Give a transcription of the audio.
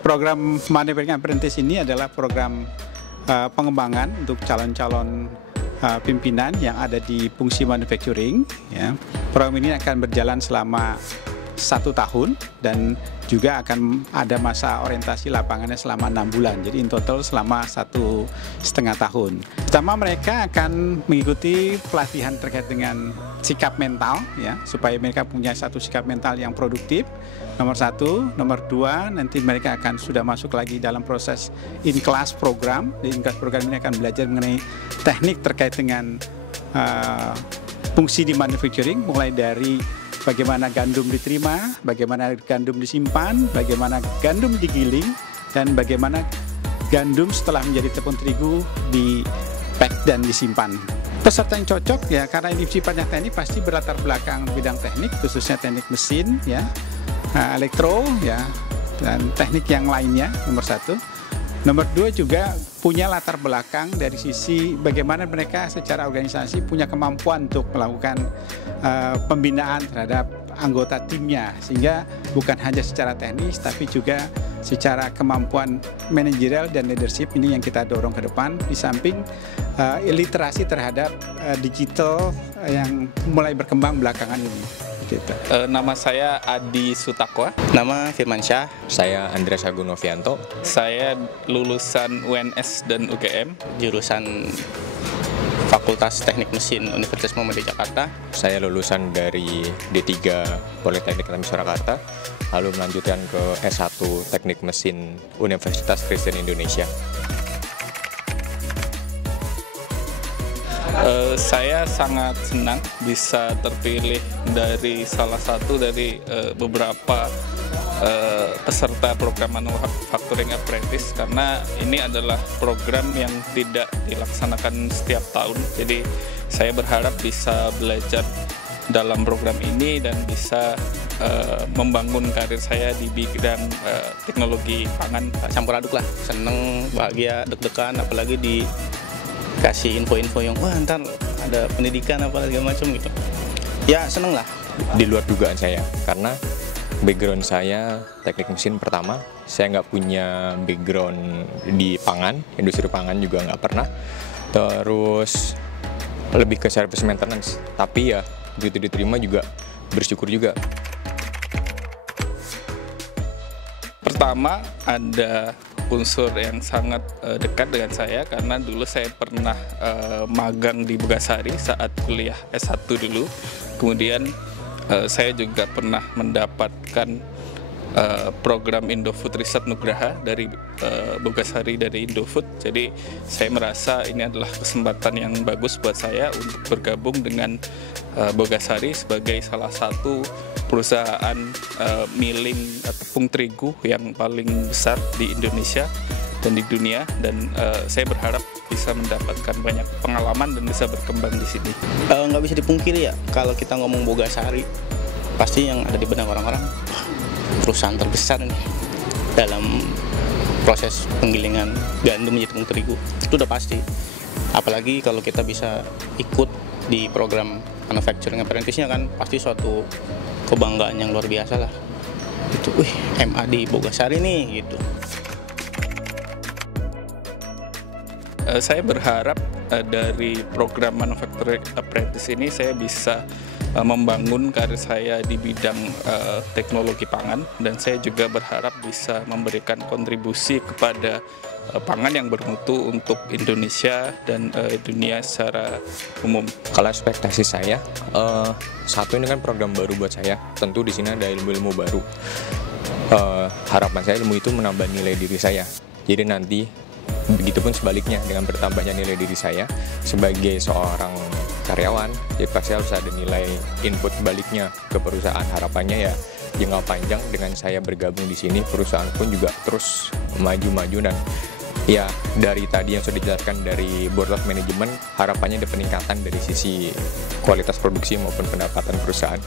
Program Manufacturing Apprentice ini adalah program pengembangan untuk calon-calon pimpinan yang ada di fungsi manufacturing. Ya. Program ini akan berjalan selama 1 tahun dan juga akan ada masa orientasi lapangannya selama 6 bulan. Jadi in total selama 1,5 tahun. Pertama, mereka akan mengikuti pelatihan terkait dengan sikap mental, ya, supaya mereka punya satu sikap mental yang produktif. Nomor 1, nomor 2, nanti mereka akan sudah masuk lagi dalam proses in-class program. Di in-class program ini akan belajar mengenai teknik terkait dengan fungsi di manufacturing, mulai dari bagaimana gandum diterima, bagaimana gandum disimpan, bagaimana gandum digiling, dan bagaimana gandum setelah menjadi tepung terigu di-pack dan disimpan. Peserta yang cocok, ya, karena ini sifatnya teknik, pasti berlatar belakang bidang teknik, khususnya teknik mesin, ya, elektro, ya, dan teknik yang lainnya, nomor 1. Nomor 2 juga punya latar belakang dari sisi bagaimana mereka secara organisasi punya kemampuan untuk melakukan pembinaan terhadap anggota timnya, sehingga bukan hanya secara teknis tapi juga secara kemampuan manajerial dan leadership ini yang kita dorong ke depan, di samping literasi terhadap digital yang mulai berkembang belakangan ini. Gitu. Nama saya Adi Sutakwa. Nama Firmansyah. Saya Andreas Agung Novianto. Saya lulusan UNS dan UGM. Jurusan Fakultas Teknik Mesin Universitas Muhammadiyah Jakarta. Saya lulusan dari D3 Politeknik Negeri Surakarta, lalu melanjutkan ke S1 Teknik Mesin Universitas Kristen Indonesia. Saya sangat senang bisa terpilih dari salah satu dari beberapa peserta program Manufacturing Apprentice, karena ini adalah program yang tidak dilaksanakan setiap tahun. Jadi saya berharap bisa belajar dalam program ini dan bisa membangun karir saya di bidang teknologi pangan. Campur aduk lah, seneng, bahagia, deg-degan, apalagi dikasih info-info yang wah ntar ada pendidikan apa segala macam gitu. Ya seneng lah. Di luar dugaan saya, karena background saya teknik mesin pertama, saya nggak punya background di pangan, industri pangan juga nggak pernah. Terus lebih ke service maintenance, tapi ya begitu diterima juga bersyukur juga. Pertama, ada unsur yang sangat dekat dengan saya karena dulu saya pernah magang di Bogasari saat kuliah S1 dulu. Kemudian saya juga pernah mendapatkan program Indofood Riset Nugraha dari Bogasari, dari Indofood. Jadi saya merasa ini adalah kesempatan yang bagus buat saya untuk bergabung dengan Bogasari sebagai salah satu perusahaan milling tepung terigu yang paling besar di Indonesia dan di dunia, dan saya berharap bisa mendapatkan banyak pengalaman dan bisa berkembang di sini. Nggak bisa dipungkiri ya, kalau kita ngomong Bogasari, pasti yang ada di benak orang-orang, perusahaan terbesar nih dalam proses penggilingan gandum menjadi tepung terigu, itu udah pasti. Apalagi kalau kita bisa ikut di program Manufacturing Apprentice-nya kan, pasti suatu kebanggaan yang luar biasa lah. Itu, wih, MA di Bogasari nih gitu. Saya berharap dari program Manufacturing Apprentice ini saya bisa membangun karir saya di bidang teknologi pangan, dan saya juga berharap bisa memberikan kontribusi kepada pangan yang bermutu untuk Indonesia dan dunia secara umum. Kalau ekspektasi saya, satu, ini kan program baru buat saya. Tentu di sini ada ilmu-ilmu baru. Harapan saya ilmu itu menambah nilai diri saya. Jadi nanti begitupun sebaliknya, dengan bertambahnya nilai diri saya sebagai seorang karyawan, jadi pasti harus ada nilai input baliknya ke perusahaan. Harapannya ya jangka panjang dengan saya bergabung di sini, perusahaan pun juga terus maju-maju, dan ya dari tadi yang sudah dijelaskan dari Board of Management, harapannya ada peningkatan dari sisi kualitas produksi maupun pendapatan perusahaan.